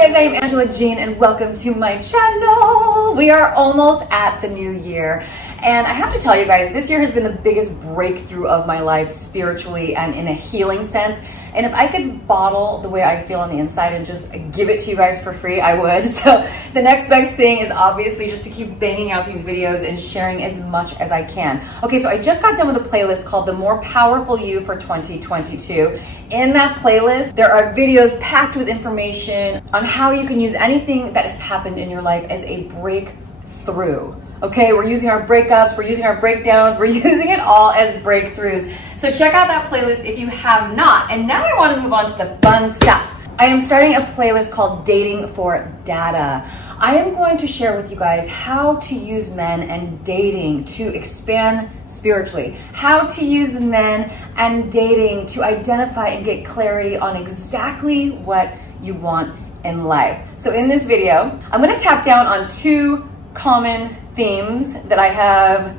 guys, I am Angela Jean and welcome to my channel. We are almost at the new year and I have to tell you guys, this year has been the biggest breakthrough of my life spiritually and in a healing sense. And if I could bottle the way I feel on the inside and just give it to you guys for free, I would. So the next best thing is obviously just to keep banging out these videos and sharing as much as I can. Okay, so I just got done with a playlist called The More Powerful You for 2022. In that playlist, there are videos packed with information on how you can use anything that has happened in your life as a breakthrough. Okay, we're using our breakups, we're using our breakdowns, we're using it all as breakthroughs. So check out that playlist if you have not. And now I want to move on to the fun stuff. I am starting a playlist called Dating for Data. I am going to share with you guys how to use men and dating to expand spiritually, how to use men and dating to identify and get clarity on exactly what you want in life. So in this video, I'm going to tap down on two common themes that I have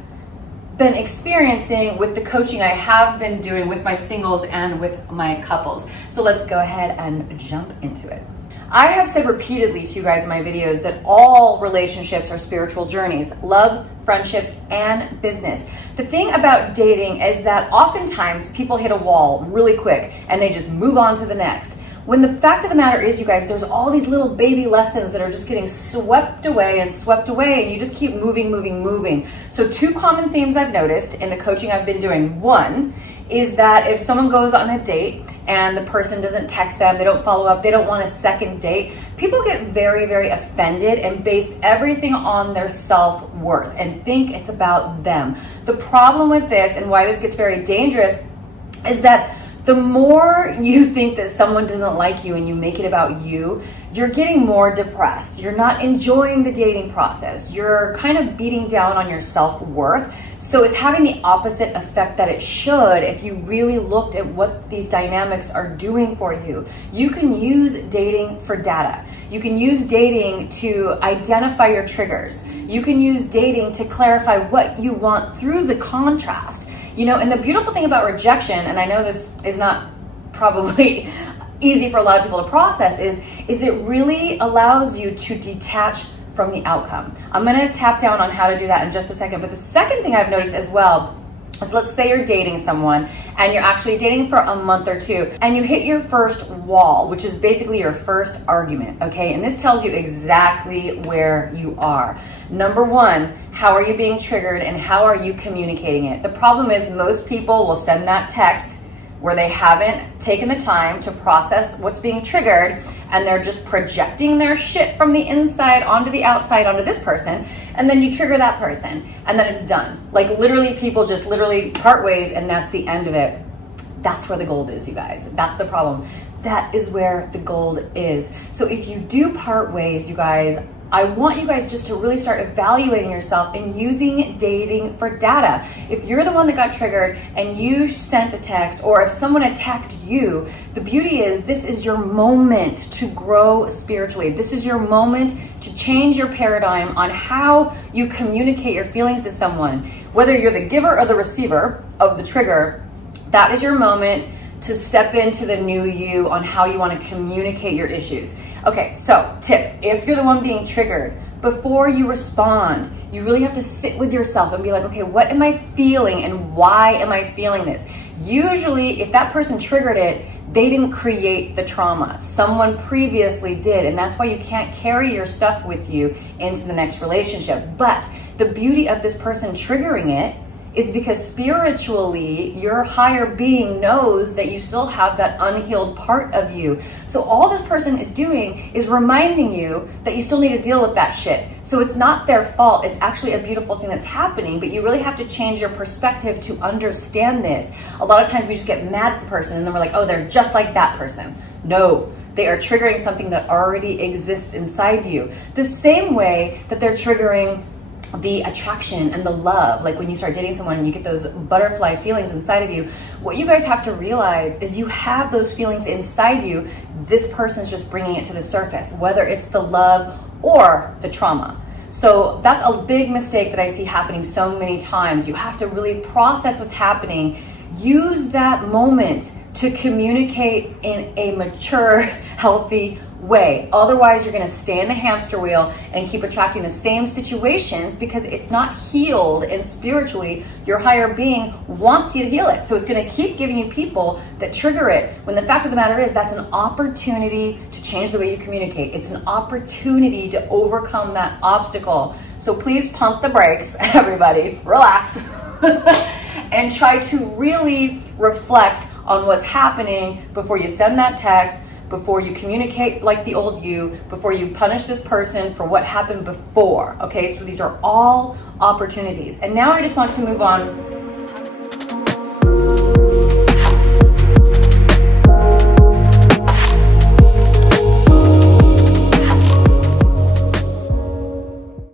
been experiencing with the coaching I have been doing with my singles and with my couples. So let's go ahead and jump into it. I have said repeatedly to you guys in my videos that all relationships are spiritual journeys, love, friendships, and business. The thing about dating is that oftentimes people hit a wall really quick and they just move on to the next. When the fact of the matter is, you guys, there's all these little baby lessons that are just getting swept away, and you just keep moving. So two common themes I've noticed in the coaching I've been doing. One is that if someone goes on a date and the person doesn't text them, they don't follow up, they don't want a second date, people get very, very offended and base everything on their self-worth and think it's about them. The problem with this and why this gets very dangerous is that the more you think that someone doesn't like you and you make it about you, you're getting more depressed. You're not enjoying the dating process. You're kind of beating down on your self-worth. So it's having the opposite effect that it should if you really looked at what these dynamics are doing for you. You can use dating for data. You can use dating to identify your triggers. You can use dating to clarify what you want through the contrast. You know, and the beautiful thing about rejection, and I know this is not probably easy for a lot of people to process, is it really allows you to detach from the outcome. I'm going to tap down on how to do that in just a second. But the second thing I've noticed as well is, let's say you're dating someone and you're actually dating for a month or two and you hit your first wall, which is basically your first argument, okay? And this tells you exactly where you are. Number one, how are you being triggered and how are you communicating it? The problem is most people will send that text where they haven't taken the time to process what's being triggered and they're just projecting their shit from the inside onto the outside onto this person, and then you trigger that person and then it's done. Like literally people just literally part ways and that's the end of it. That's where the gold is, you guys. That's the problem. That is where the gold is. So if you do part ways, you guys, I want you guys just to really start evaluating yourself and using dating for data. If you're the one that got triggered and you sent a text, or if someone attacked you, the beauty is this is your moment to grow spiritually. This is your moment to change your paradigm on how you communicate your feelings to someone. Whether you're the giver or the receiver of the trigger, that is your moment to step into the new you on how you want to communicate your issues. Okay, so tip, if you're the one being triggered, before you respond, you really have to sit with yourself and be like, okay, what am I feeling and why am I feeling this? Usually, if that person triggered it, they didn't create the trauma. Someone previously did, and that's why you can't carry your stuff with you into the next relationship. But the beauty of this person triggering it is because spiritually, your higher being knows that you still have that unhealed part of you. So all this person is doing is reminding you that you still need to deal with that shit. So it's not their fault. It's actually a beautiful thing that's happening, but you really have to change your perspective to understand this. A lot of times we just get mad at the person and then we're like, oh, they're just like that person. No, they are triggering something that already exists inside you. The same way that they're triggering the attraction and the love, like when you start dating someone and you get those butterfly feelings inside of you. What you guys have to realize is you have those feelings inside you. This person's just bringing it to the surface, whether it's the love or the trauma. So that's a big mistake that I see happening so many times. You have to really process what's happening. Use that moment to communicate in a mature, healthy way. Otherwise, you're going to stay in the hamster wheel and keep attracting the same situations because it's not healed. And spiritually, your higher being wants you to heal it. So it's going to keep giving you people that trigger it, when the fact of the matter is that's an opportunity to change the way you communicate. It's an opportunity to overcome that obstacle. So please pump the brakes, everybody, relax, and try to really reflect on what's happening before you send that text, before you communicate like the old you, before you punish this person for what happened before. Okay, so these are all opportunities. And now I just want to move on